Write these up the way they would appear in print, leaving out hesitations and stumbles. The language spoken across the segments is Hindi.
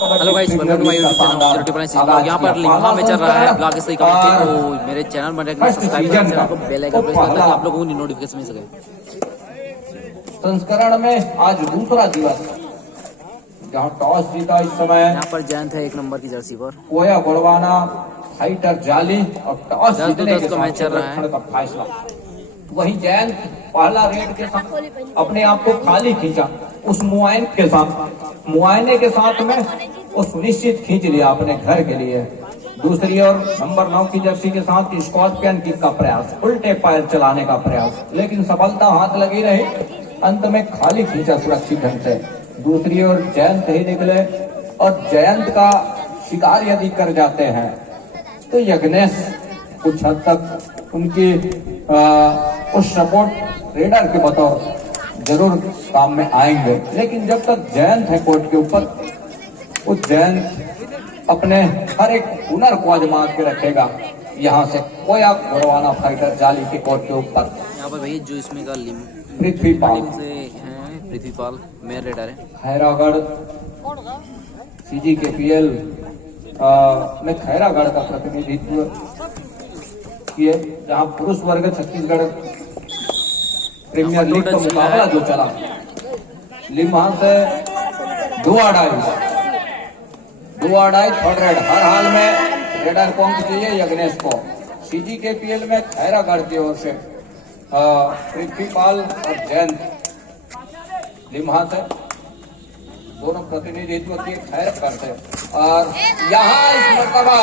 Hello guys, welcome to my YouTube channel triple nine blog. यहाँ पर लिम्हा में चल रहा है ब्लॉग इसलिए कमेंट तो मेरे चैनल में सब्सक्राइब करें, चैनल को बेल आइकन प्रेस करें ताकि आप लोगों को नोटिफिकेशन मिल सके। संस्करण में आज दूसरा दिवस जहाँ टॉस जीता इस समय यहाँ पर जयंत है 1 नंबर की जर्सी पर, कोया गुड़वाना फाइटर जाली और टॉस जीतने के मैच चल रहा है। का फैसला। वही जयंत पहला रेड के साथ अपने आप को खाली खींचा, उस मुआयने के साथ में वो सुनिश्चित खींच लिया अपने घर के लिए। दूसरी ओर नंबर 9 की जर्सी के साथ स्कॉर्पियन किक का प्रयास, उल्टे पैर चलाने का प्रयास, लेकिन सफलता हाथ लगी रही। अंत में खाली खींचा सुरक्षित ढंग से। दूसरी ओर जयंत ही निकले और जयंत का शिकार यदि कर जाते हैं तो यज्ञेश कुछ हद तक उनकी उस सपोर्ट रेडर के बतौर जरूर काम में आएंगे। लेकिन जब तक जयंत है कोर्ट के ऊपर, वो जयंत अपने हर एक हुनर को आजमा के रखेगा। यहाँ से कोया गुड़वाना फाइटर जाली के कोर्ट के ऊपर। यहाँ पर भैया जो इसमें का पृथ्वीपाल से हैं, पृथ्वीपाल मेन रेडर है। खैरागढ़ CGKPL में खैरागढ़ का प्रतिनिधित्व किए, जहाँ पुरुष वर्ग छत्तीसगढ़ प्रीमियर लीग का मुकाबला जो चला, लिम्हा से दो अढ़ाई थर्ड रेड। हर हाल में रेडर को अंक चाहिए यज्ञेश को। CGKPL में खैरागढ़ की ओर से पृथ्वीपाल और जयंत लिम्हा से दोनों प्रतिनिधित्व किए खैरागढ़ से। और यहाँ इस मरतबा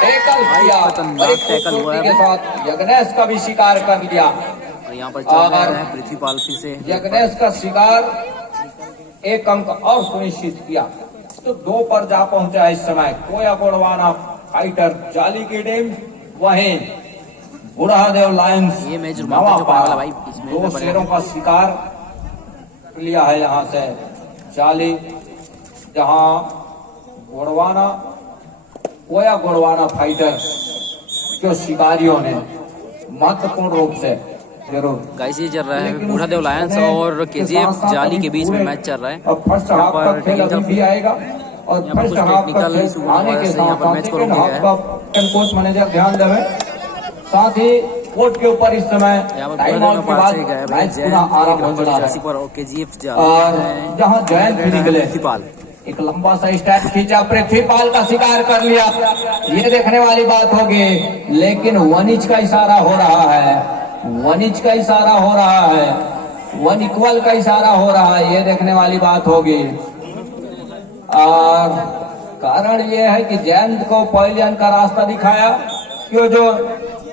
टैकल किया के साथ यज्ञेश का भी शिकार कर लिया। और यहाँ पर चल रहा है पृथ्वीपाल फिर से यज्ञेश का शिकार 1 अंक और सुनिश्चित किया, तो 2 पर जा पहुंचा इस समय कोया गुड़वाना फाइटर जाली की टीम। वहीं बुढ़ादेव लायंस ये मैच भाई 2 शेरों का शिकार लिया है यहाँ से जाली, जहाँ कोया गुड़वाना फाइटर जो शिकारियों ने महत्वपूर्ण रूप से जरूर। गाइस ये चल रहा है बुढ़ादेव लायंस और KGF जाली के बीच में मैच चल रहा है। और फर्स्ट हाफ का खेल अभी भी आएगा और फर्स्ट हाफ का खेल आने के साथ सेकंड हाफ का कोच मैनेजर ध्यान देवे। साथ ही कोर्ट के ऊपर इस समय टाइम आउट के बाद मैच पूरा आरंभ हो चुका है। KGF जहां जयंत भी निकले, एक लंबा सा स्टैप खींचा, पृथ्वीपाल का शिकार कर लिया। ये देखने वाली बात होगी, लेकिन 1 इंच का इशारा हो रहा है, 1 इंच का इशारा हो रहा है, 1 इक्वल का इशारा हो रहा है। ये देखने वाली बात होगी। और कारण ये है कि जयंत को पहलियन का रास्ता दिखाया कि जो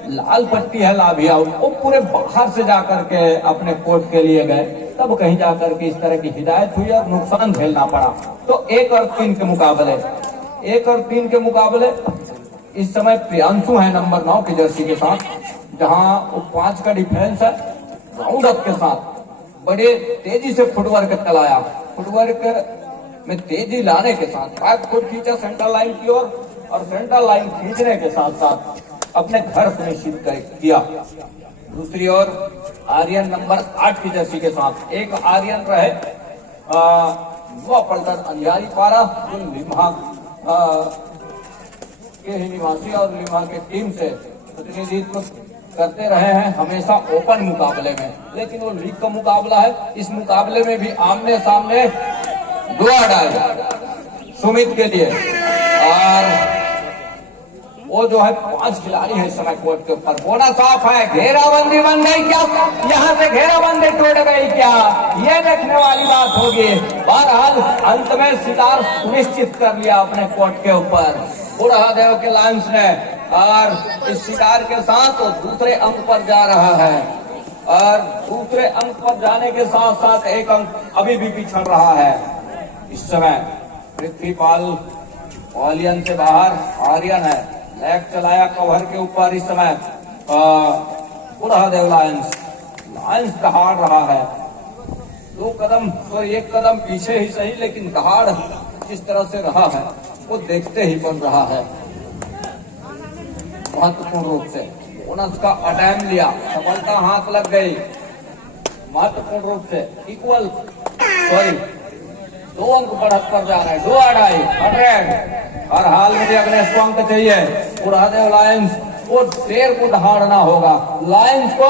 लाल पट्टी है लाभिया, वो पूरे बाहर से जाकर के अपने कोर्ट के लिए गए, तब कहीं जाकर के इस तरह की हिदायत हुई और नुकसान झेलना पड़ा। तो 1 और 3 के मुकाबले इस समय प्रियांशु है नंबर 9 की जर्सी के साथ, जहां 5 का डिफेंस है। राउंड अप के साथ बड़े तेजी से फुटवर्क चलाया, फुटवर्क में तेजी लाने के साथ 5 फुट खींचा सेंटर लाइन की ओर, और सेंटर लाइन खींचने के साथ साथ अपने घर सुनिश्चित किया। दूसरी ओर आर्यन नंबर 8 की जर्सी के साथ एक आर्यन रहे युवा पलटन अंजारी पारा, जो लिम्हा के ही निवासी और लिम्हा के टीम से प्रतिनिधित्व करते रहे हैं हमेशा ओपन मुकाबले में। लेकिन वो लीग का मुकाबला है, इस मुकाबले में भी आमने सामने 2 अढ़ाई सुमित के लिए। और वो जो है 5 खिलाड़ी है इस समय कोर्ट के ऊपर। बोनस ऑफ है, घेराबंदी बन गई क्या, यहाँ से घेराबंदी टूट गई क्या, ये देखने वाली बात होगी। बहरहाल अंत में शिकार सुनिश्चित कर लिया अपने कोर्ट के ऊपर बुढ़ादेव के लायंस ने, और इस शिकार के साथ वो दूसरे अंक पर जा रहा है। और दूसरे अंक पर जाने के साथ साथ 1 अंक अभी भी पिछड़ रहा है। इस समय पृथ्वीपाल ऑलियन से बाहर आर्यन है, लैग चलाया कवर के ऊपर। इस समय बुढ़ादेव लायंस दहाड़ रहा है, 2 कदम तो 1 कदम पीछे ही सही, लेकिन दहाड़ किस तरह से रहा है वो देखते ही बन रहा है। महत्वपूर्ण रूप से बोनस का अटैम्प्ट लिया, सफलता हाथ लग गई। महत्वपूर्ण रूप से इक्वल 2 अंक बढ़त पर जा रहे हैं, 2-2 100। हर हाल में भी अगले इसको अंक चाहिए। बुढ़ादेव लायंस को शेर को दहाड़ना होगा, लायंस को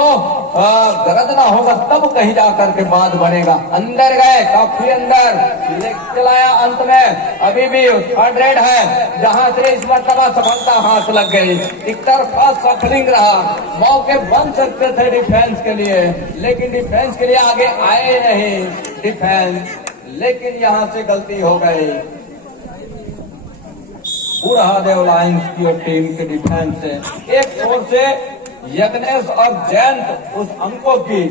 गरजना होगा, तब कहीं जाकर के बात बनेगा। अंदर गए, काफी अंदर चलाया, अंत में अभी भी 3rd रेड है, जहां से इस मरतबा सफलता हाथ लग गई। एक तरफा सफलिंग रहा, मौके बन सकते थे डिफेंस के लिए, लेकिन डिफेंस के लिए आगे आए नहीं डिफेंस, लेकिन यहां से गलती हो गई बुढ़ादेव लायंस की और टीम के डिफेंस से। एक ओर से यज्ञेश और जयंत उस अंकों की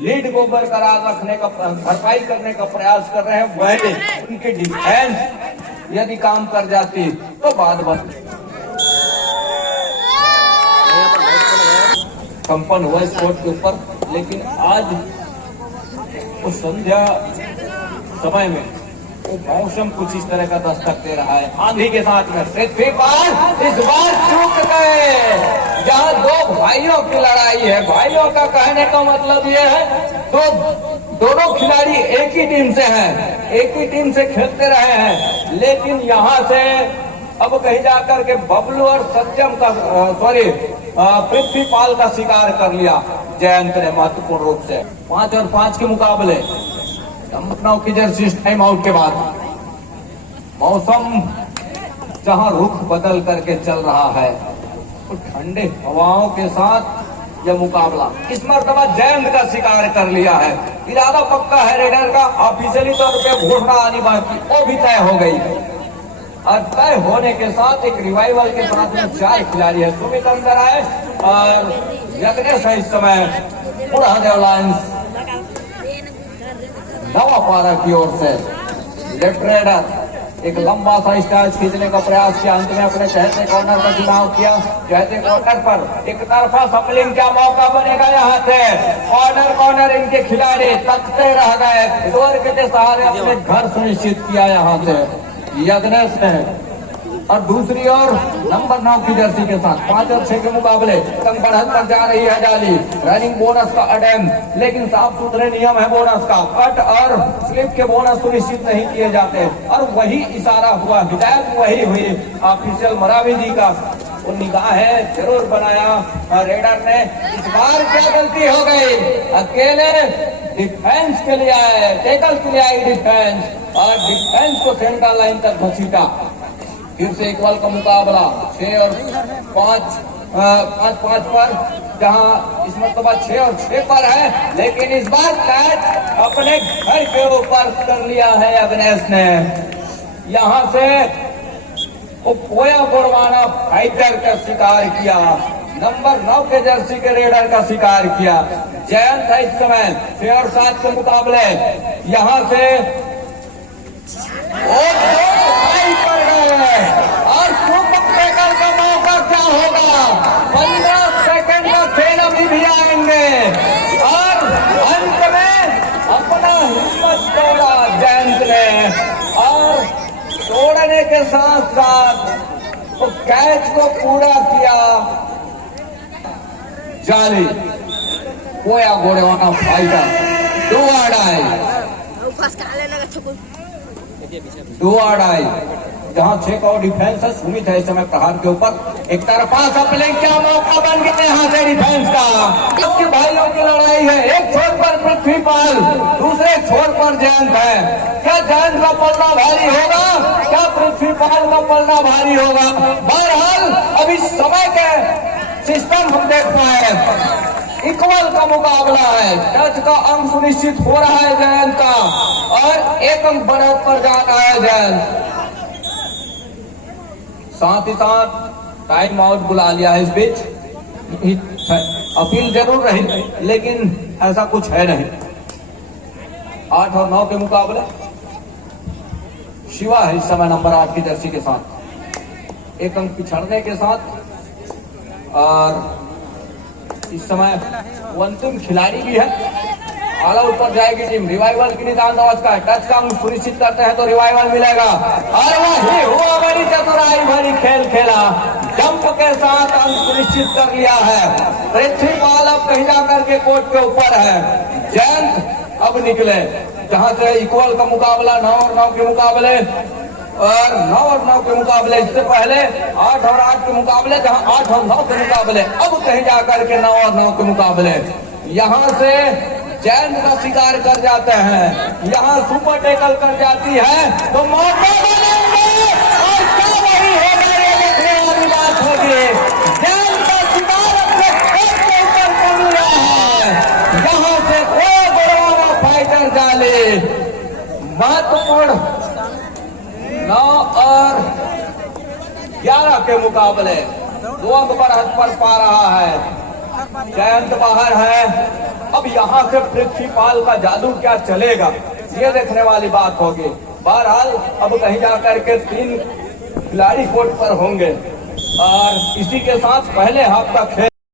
लीड को बरकरार रखने का, भरपाई करने का प्रयास कर रहे हैं, वही उनकी डिफेंस यदि काम कर जाती तो बात बन कंपन हुआ इस कोर्ट के ऊपर। लेकिन आज उस संध्या समय में वो मौसम कुछ इस तरह का दस्तक दे रहा है, आंधी के साथ में पृथ्वीपाल इस बार चूक गए। जहां 2 भाइयों की लड़ाई है, भाइयों का कहने का मतलब ये है तो दोनों खिलाड़ी एक ही टीम से हैं, एक ही टीम से खेलते रहे हैं, लेकिन यहां से अब कहीं जाकर के बबलू और सत्यम का पृथ्वीपाल का शिकार कर लिया जयंत ने महत्वपूर्ण रूप से। 5 और 5 के मुकाबले लखनऊ की जर्सी टाइम आउट के बाद मौसम जहां रुख बदल करके चल रहा है, तो ठंडे हवाओं के साथ यह मुकाबला इस मरतबा जयंत का शिकार कर लिया है। इरादा पक्का है रेडर का, ऑफिशियली तौर पे घोषणा आनी बाकी, वो भी तय हो गई। और तय होने के साथ एक रिवाइवल के साथ में 4 खिलाड़ी है, सुमित अंदर आए और यज्ञेश है इस समय बुढ़ादेव लायंस नवापारा की ओर से। लेफ्ट रेडर एक लंबा सा स्टार्च खींचने का प्रयास किया, अंत में अपने चहते कॉर्नर का चुनाव किया। चहते कॉर्नर पर एक तरफा सफलिंग का मौका बनेगा, यहाँ से कॉर्नर इनके खिलाड़ी तकते रह गए, स्वर्ग के सहारे अपने घर सुनिश्चित किया यहाँ से यज्ञेश ने। और दूसरी ओर नंबर 9 की जर्सी के साथ 5 और 6 के मुकाबले तक बढ़त पर जा रही है डाली। रनिंग बोनस का अटेम्प्ट, लेकिन साफ सुथरे नियम है बोनस का, कट और स्लिप के बोनस सुनिश्चित नहीं किए जाते। और वही इशारा हुआ, हिदायत वही हुई ऑफिशियल मरावी जी का, वो निगाह है जरूर बनाया रेडर ने। इस बार क्या गलती हो गई, अकेले डिफेंस के लिए आए, टेकल के लिए आई डिफेंस, और डिफेंस को सेंटर लाइन तक घसीटा। फिर से इक्वल का मुकाबला 6 और 5 पर, जहां इस मरतबा 6 और 6 पर है, लेकिन इस बार कैच अपने घर के ऊपर कर लिया है यज्ञेश ने। यहां से वो पोया गोड़वाना फाइटर का शिकार किया, नंबर 9 के जर्सी के रेडर का शिकार किया। जयंत है इस समय 6 और 7 के मुकाबले, यहां से पर गए और सुपर टैकल का मौका क्या होगा। 15 सेकंड का खेल अभी भी आएंगे और अंत में अपना हिम्मत तोड़ा जयंत ने, और तोड़ने के साथ साथ तो कैच को पूरा किया। जाली कोया गोड़ेवाना फाइटर 2-2, जहां 6 का डिफेंस है। सुमित है इस समय प्रहार के ऊपर, एक तरफा सफलिंग क्या मौका बन गया यहाँ से डिफेंस का। इसके भाइयों की लड़ाई है, एक छोर पर पृथ्वीपाल, दूसरे छोर पर जयंत है। क्या जयंत का पलड़ा भारी होगा, क्या पृथ्वीपाल का पलड़ा भारी होगा। बहरहाल अभी समय के सिस्टम हम देख पाए, इक्वल का मुकाबला है, टच का अंक सुनिश्चित हो रहा है जयंत का, और 1 अंक बढ़त पर जा रहा है जयंत। साथ ही साथ टाइम आउट बुला लिया है इस बीच। अपील जरूर रही, लेकिन ऐसा कुछ है नहीं। 8 और 9 के मुकाबले शिवा है इस समय नंबर 8 की जर्सी के साथ, 1 अंक पिछड़ने के साथ। और इस समय अंतिम खिलाड़ी भी है, आला ऊपर जाएगी टीम। रिवाइवल की निदान नमस्कार, टच का सुनिश्चित करते हैं तो रिवाइवल मिलेगा। और वही हुआ, बड़ी चतुराई भरी खेल खेला, जंप के साथ अंक सुनिश्चित कर लिया है। पृथ्वीपाल अब कहीं जाकर के कोर्ट के ऊपर है, जयंत अब निकले। जहां से इक्वल का मुकाबला 9 और 9 के मुकाबले और 9 और 9 के मुकाबले, इससे पहले 8 और 8 के मुकाबले, जहां 8 और 9 के मुकाबले, अब कहीं जाकर के 9 और 9 के मुकाबले। यहाँ से चैन का शिकार कर जाते हैं, यहाँ सुपर टेकल कर जाती है तो मौका बनेंगे और क्या वही होगा, ये देखने वाली बात होगी। चैन का शिकार अपने खेत के ऊपर कर लिया है, यहाँ से कोई बड़ा फाइटर जाले। महत्वपूर्ण 9 और 11 के मुकाबले 2 अंक पर हद पर पा रहा है, जयंत बाहर है। अब यहाँ से पृथ्वीपाल का जादू क्या चलेगा, ये देखने वाली बात होगी। बहरहाल अब कहीं जाकर के 3 खिलाड़ी कोर्ट पर होंगे और इसी के साथ पहले हाफ का खेल